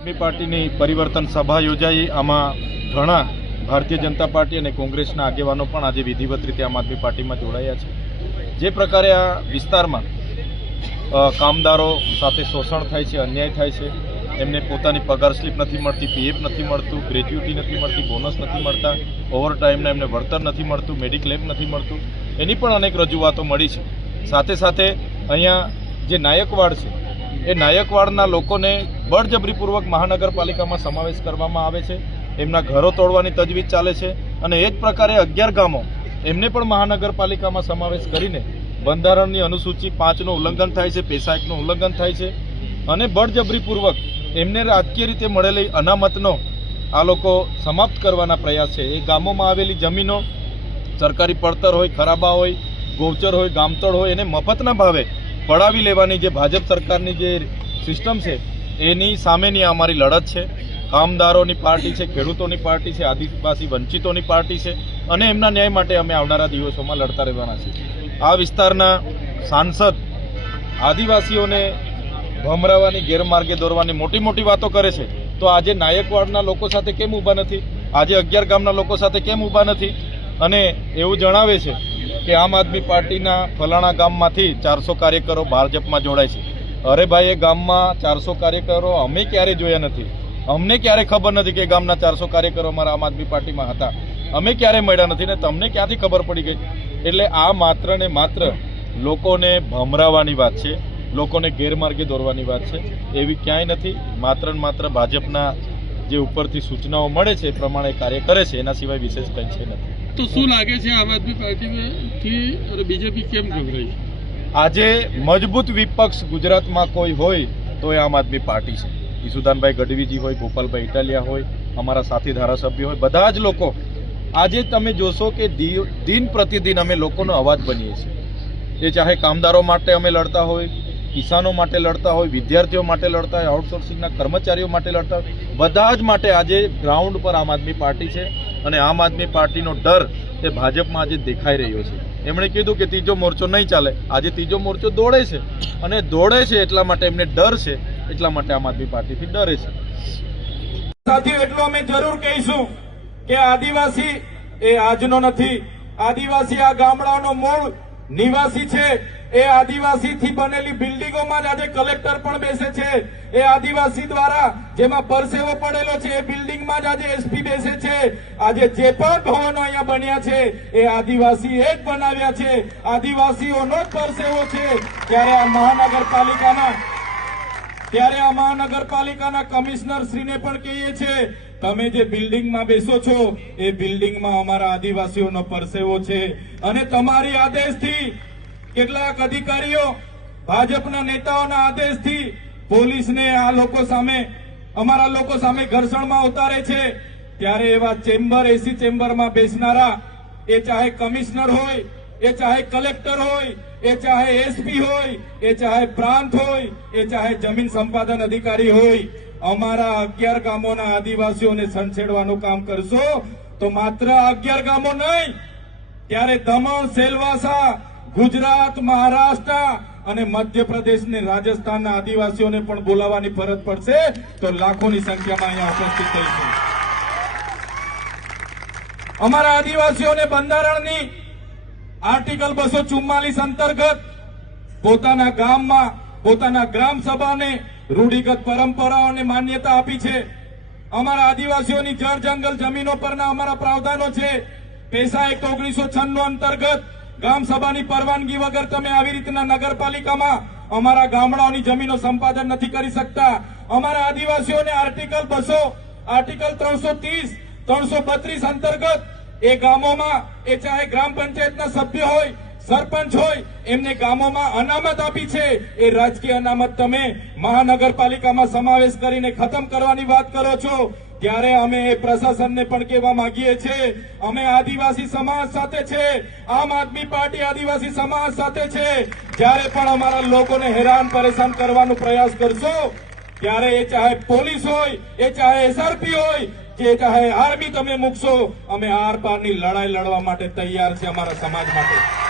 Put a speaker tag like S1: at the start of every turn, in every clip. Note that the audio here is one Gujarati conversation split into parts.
S1: આદમી પાર્ટીની પરિવર્તન સભા યોજાઈ. આમાં ઘણા ભારતીય જનતા પાર્ટી અને કોંગ્રેસના આગેવાનો પણ આજે વિધિવત રીતે આમ આદમી પાર્ટીમાં જોડાયા છે. જે પ્રકારે આ વિસ્તારમાં કામદારો સાથે શોષણ થાય છે, અન્યાય થાય છે, એમને પોતાની પગાર સ્લીપ નથી મળતી, પીએફ નથી મળતું, ગ્રેચ્યુટી નથી મળતી, બોનસ નથી મળતા ઓવરટાઈમના એમને વળતર નથી મળતું, મેડિક્લેમ નથી મળતું, એની પણ અનેક રજૂઆતો મળી છે. સાથે સાથે અહીંયા જે નાયકવાડ છે એ નાયકવાડના લોકોને બળજબરીપૂર્વક મહાનગરપાલિકામાં સમાવેશ કરવામાં આવે છે. એમના ઘરો તોડવાની તજવીજ ચાલે છે અને એ જ પ્રકારે અગિયાર ગામો એમને પણ મહાનગરપાલિકામાં સમાવેશ કરીને બંધારણની અનુસૂચિ પાંચનું ઉલ્લંઘન થાય છે પેશા એકનું ઉલ્લંઘન થાય છે અને બળજબરીપૂર્વક એમને રાજકીય રીતે મળેલી અનામતનો આ લોકો સમાપ્ત કરવાના પ્રયાસ છે. એ ગામોમાં આવેલી જમીનો સરકારી પડતર હોય, ખરાબા હોય ગૌચર હોય, ગામતળ હોય એને મફતના ભાવે પડાવી લેવાની જે ભાજપ સરકારની જે સિસ્ટમ છે, એની સામેની અમારી લડત છે. કામદારોની પાર્ટી છે, ખેડૂતોની પાર્ટી છે, આદિવાસી વંચિતોની પાર્ટી છે અને એમના ન્યાય માટે અમે આવનારા દિવસોમાં લડતા રહેવાના છીએ. આ વિસ્તારના સાંસદ આદિવાસીઓને ભમરાવાની, ગેરમાર્ગે દોરવાની મોટી મોટી વાતો કરે છે. તો આજે નાયકવાડના લોકો સાથે કેમ ઊભા નથી? આજે અગિયાર ગામના લોકો સાથે કેમ ઊભા નથી? અને એવું જણાવે છે કે આમ આદમી પાર્ટીના ફલાણા ગામમાંથી ચારસો કાર્યકરો ભાજપમાં જોડાય છે. અરે ભાઈ, એ ગામમાં ચારસો કાર્યકરો અમે ક્યારે જોયા નથી? અમને ક્યારે ખબર નથી કે ગામના ચારસો કાર્યકરો અમારા આમ આદમી પાર્ટીમાં હતા? અમે ક્યારે મળ્યા નથી ને તમને ક્યાંથી ખબર પડી ગઈ? એટલે આ માત્ર ને માત્ર લોકોને ભમરાવાની વાત છે, લોકોને ગેરમાર્ગે દોરવાની વાત છે, એવી ક્યાંય નથી. માત્ર ને માત્ર ભાજપના જે ઉપરથી સૂચનાઓ મળે છે એ પ્રમાણે કાર્ય કરે છે, એના સિવાય વિશેષ કંઈ છે નથી.
S2: તો શું લાગે છે આમ આદમી પાર્ટીથી અને બીજેપી કેમ ગભરાઈ
S1: આજે મજબૂત વિપક્ષ ગુજરાતમાં કોઈ હોય તો એ આમ આદમી પાર્ટી છે. ઈસુદાનભાઈ ગઢવીજી હોય, ગોપાલભાઈ ઇટાલિયા હોય, અમારા સાથી ધારાસભ્ય હોય, બધા જ લોકો. આજે તમે જોશો કે દિન પ્રતિદિન અમે લોકોનો અવાજ બનીએ છીએ. એ ચાહે કામદારો માટે અમે લડતા હોય કિસાનો માટે લડતા હોય, વિદ્યાર્થીઓ માટે લડતા હોય આઉટસોર્સિંગના કર્મચારીઓ માટે લડતા હોય, બધા જ માટે આજે ગ્રાઉન્ડ પર આમ આદમી પાર્ટી છે અને આમ આદમી પાર્ટીનો ડર એ ભાજપમાં આજે દેખાઈ રહ્યો છે. એમણે કીધું કે ત્રીજો મોરચો નહીં ચાલે. આજે ત્રીજો મોરચો દોડે છે અને દોડે છે એટલા માટે એમને ડર છે, એટલા માટે આમ આદમી પાર્ટીથી ડરે છે.
S3: એટલું અમે જરૂર કહીશું કે આદિવાસી એ આજનો નથી. આદિવાસી આ ગામડાનો મૂળ નિવાસી છે. એ આદિવાસીથી બનેલી બિલ્ડિંગોમાં જ આજે કલેક્ટર પણ બેસે છે. એ આદિવાસી દ્વારા જેમાં પરસેવો પડેલો છે, એ બિલ્ડિંગમાં જ આજે એસપી બેસે છે. આજે જે પણ ભવનો અહીંયા બન્યા છે, એ આદિવાસી એ જ બનાવ્યા છે. આદિવાસીઓનો જ પરસેવો છે. ત્યારે આ મહાનગરપાલિકાના, ત્યારે આ મહાનગરપાલિકાના કમિશનર શ્રીને પણ કહીએ છીએ તમે જે બિલ્ડિંગમાં બેસો છો, એ બિલ્ડિંગમાં અમારા આદિવાસીઓનો પરસેવો છે. અને તમારી આદેશથી કેટલાક અધિકારીઓ, ભાજપના નેતાઓના આદેશથી પોલીસને આ લોકો સામે, અમારા લોકો સામે ઘર્ષણમાં ઉતારે છે. ત્યારે એવા ચેમ્બર એસી ચેમ્બરમાં બેસનારા, એ ચાહે કમિશનર હોય, એ ચાહે કલેક્ટર હોય, એ ચાહે એસપી હોય, એ ચાહે પ્રાંત હોય, એ ચાહે જમીન સંપાદન અધિકારી હોય અમારા અગિયાર ગામોના આદિવાસીઓને સંછેડવાનું કામ કરશો તો માત્ર અગિયાર ગામો નહીં, ત્યારે દમણ સેલવાસા, ગુજરાત, મહારાષ્ટ્ર અને મધ્યપ્રદેશ ને રાજસ્થાનના આદિવાસીઓને પણ બોલાવવાની ફરજ પડશે તો લાખોની સંખ્યામાં અહીંયા ઉપસ્થિત થઈશું. અમારા આદિવાસીઓને બંધારણની આર્ટિકલ બસો અંતર્ગત પોતાના ગામમાં પોતાના ગ્રામ સભાને રૂઢિગત પરંપરાઓને માન્યતા આપી છે. અમારા આદિવાસીઓની જળ જંગલ જમીનો પરના અમારા પ્રાવધાનો છે. પેસા એક ઓગણીસો છન્નું અંતર્ગત ગ્રામ સભાની પરવાનગી વગર તમે આવી રીતના નગરપાલિકામાં અમારા ગામડાઓની જમીનો સંપાદન નથી કરી શકતા. અમારા આદિવાસીઓને આર્ટિકલ બસો, આર્ટિકલ ત્રણસો ત્રીસ, ત્રણસો બત્રીસ અંતર્ગત એ ગામોમાં, એ ચાહે ગ્રામ પંચાયતના સભ્ય હોય સરપંચ હોય, એમને ગામોમાં અનામત આપી છે. એ રાજકીય અનામત તમે મહાનગરપાલિકામાં સમાવેશ કરીને ખતમ કરવાની વાત કરો છો. ત્યારે અમે એ પ્રશાસનને પણ કહેવા માંગીએ છીએ. અમે આદિવાસી સમાજ સાથે છે. આમ આદમી પાર્ટી આદિવાસી સમાજ સાથે છે. જ્યારે પણ અમારા લોકોને હેરાન પરેશાન કરવાનો પ્રયાસ કરશો, ત્યારે એ ચાહે પોલીસ હોય, એ ચાહે એસઆરપી હોય, કે ચાહે આર્મી તમે મૂકશો, અમે આર પારની લડાઈ લડવા માટે તૈયાર છે અમારા સમાજ માટે.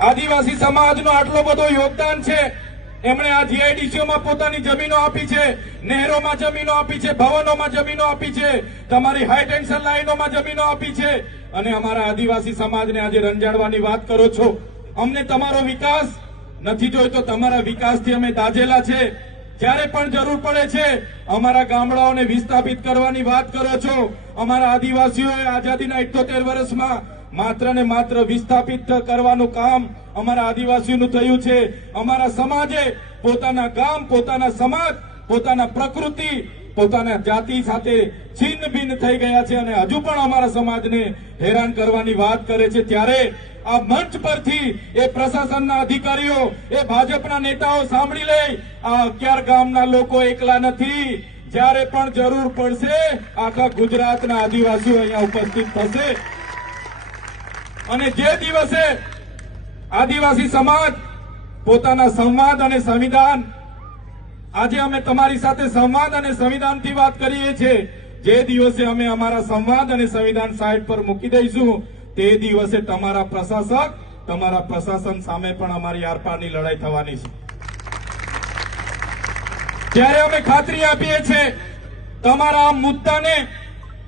S3: આદિવાસી સમાજનો આટલો બધો યોગદાન છે, એમણે આ જીઆઈડીસીઓમાં પોતાની જમીનો આપી છે, નહેરોમાં જમીનો આપી છે, ભવનોમાં જમીનો આપી છે, તમારી હાઈ ટેન્શન લાઈનોમાં જમીનો આપી છે. અને અમારા આદિવાસી સમાજને આજે રંજાડવાની વાત કરો છો. અમને તમારો વિકાસ નથી જોઈતો, તમારા વિકાસથી અમે તાજેલા છે. જ્યારે પણ જરૂર પડે છે, અમારા ગામડાઓને વિસ્થાપિત કરવાની વાત કરો છો. અમારા આદિવાસીઓએ આઝાદીના ઇઠ્યોતેર વર્ષમાં માત્ર ને માત્ર વિસ્થાપિત કરવાનું કામ અમારા આદિવાસીઓનું થયું છે. અમારા સમાજે પોતાના ગામ, પોતાના સમાજ, પોતાના પ્રકૃતિ, પોતાના જાતિ સાથે છિન્ન ભિન્ન થઈ ગયા છે અને હજુ પણ અમારા સમાજને હેરાન કરવાની વાત કરે છે. ત્યારે આ મંચ પરથી એ પ્રશાસનના અધિકારીઓ, એ ભાજપના નેતાઓ સાંભળી લે આ અગિયાર ગામના લોકો એકલા નથી. જ્યારે પણ જરૂર પડશે, આખા ગુજરાતના આદિવાસીઓ અહીંયા ઉપસ્થિત થશે. અને જે દિવસે આદિવાસી સમાજ પોતાના સંવાદ અને સંવિધાન, આજે અમે તમારી સાથે સંવાદ અને સંવિધાનથી વાત કરીએ છીએ. જે દિવસે અમે અમારા સંવાદ અને સંવિધાન સાઇટ પર મૂકી દઈશું, તે દિવસે તમારા પ્રશાસક, તમારા પ્રશાસન સામે પણ અમારી આરપારની લડાઈ થવાની છે. ત્યારે અમે ખાતરી આપીએ છીએ, તમારા આ મુદ્દાને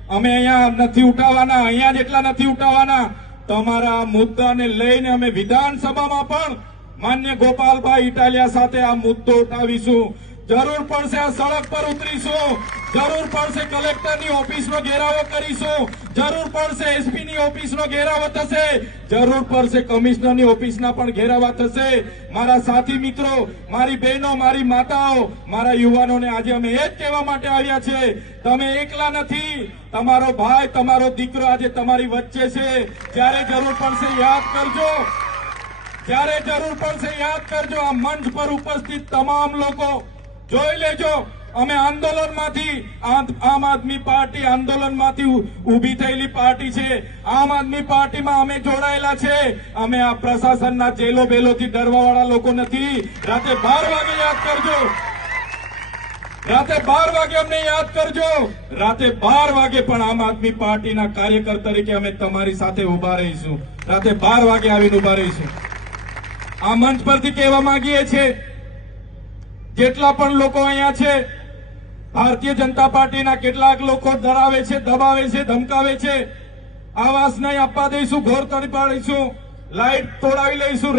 S3: અમે અહીંયા નથી ઉઠાવવાના, અહીંયા જેટલા નથી ઉઠાવવાના તમારા મુદ્દાને લઈને અમે વિધાનસભામાં પણ માન્ય ગોપાલભાઈ ઇટાલિયા સાથે આ મુદ્દો ઉઠાવીશું. જરૂર પડશે આ સડક પર ઉતરીશું. જરૂર પડશે કલેક્ટરની ઓફિસનો ઘેરાવો કરીશું. જરૂર પડશે એસપીની ઓફિસનો ઘેરાવો થશે. જરૂર પડશે કમિશનરની ઓફિસના પણ ઘેરાવા થશે. મારા સાથી મિત્રો, મારી બહેનો, મારી માતાઓ, મારા યુવાનોને આજે અમે એ જ કહેવા માટે આવ્યા છે, તમે એકલા નથી. તમારો ભાઈ, તમારો દીકરો આજે તમારી વચ્ચે છે. જ્યારે જરૂર પડશે યાદ કરજો. જ્યારે જરૂર પડશે યાદ કરજો. આ મંચ પર ઉપસ્થિત તમામ લોકો. જોઈ લેજો. અમે આંદોલનમાંથી આમ આદમી પાર્ટી આંદોલનમાંથી ઊભી થયેલી પાર્ટી છે. આમ આદમી પાર્ટીમાં અમે જોડાયેલા છે. અમે આ પ્રશાસનના જેલો બેલોથી ડરવા વાળા લોકો નથી. રાતે બાર વાગે યાદ કરજો. રાતે બાર વાગે અમને યાદ કરજો. રાતે બાર વાગે પણ આમ આદમી પાર્ટીના કાર્યકર તરીકે અમે તમારી સાથે ઊભા રહીશું. રાતે બાર વાગે આવીને ઊભા રહીશું. આ મંચ પરથી કહેવા માંગીએ છીએ, જેટલા પણ લોકો અહીંયા છે ભારતીય જનતા પાર્ટીના કેટલાક લોકો ધરાવે છે, દબાવે છે, ધમકાવે છે. આવાસ નહીં આપવા દઈશું, ઘોર તડી પાડીશું લાઈટ તોડાવી લઈશું.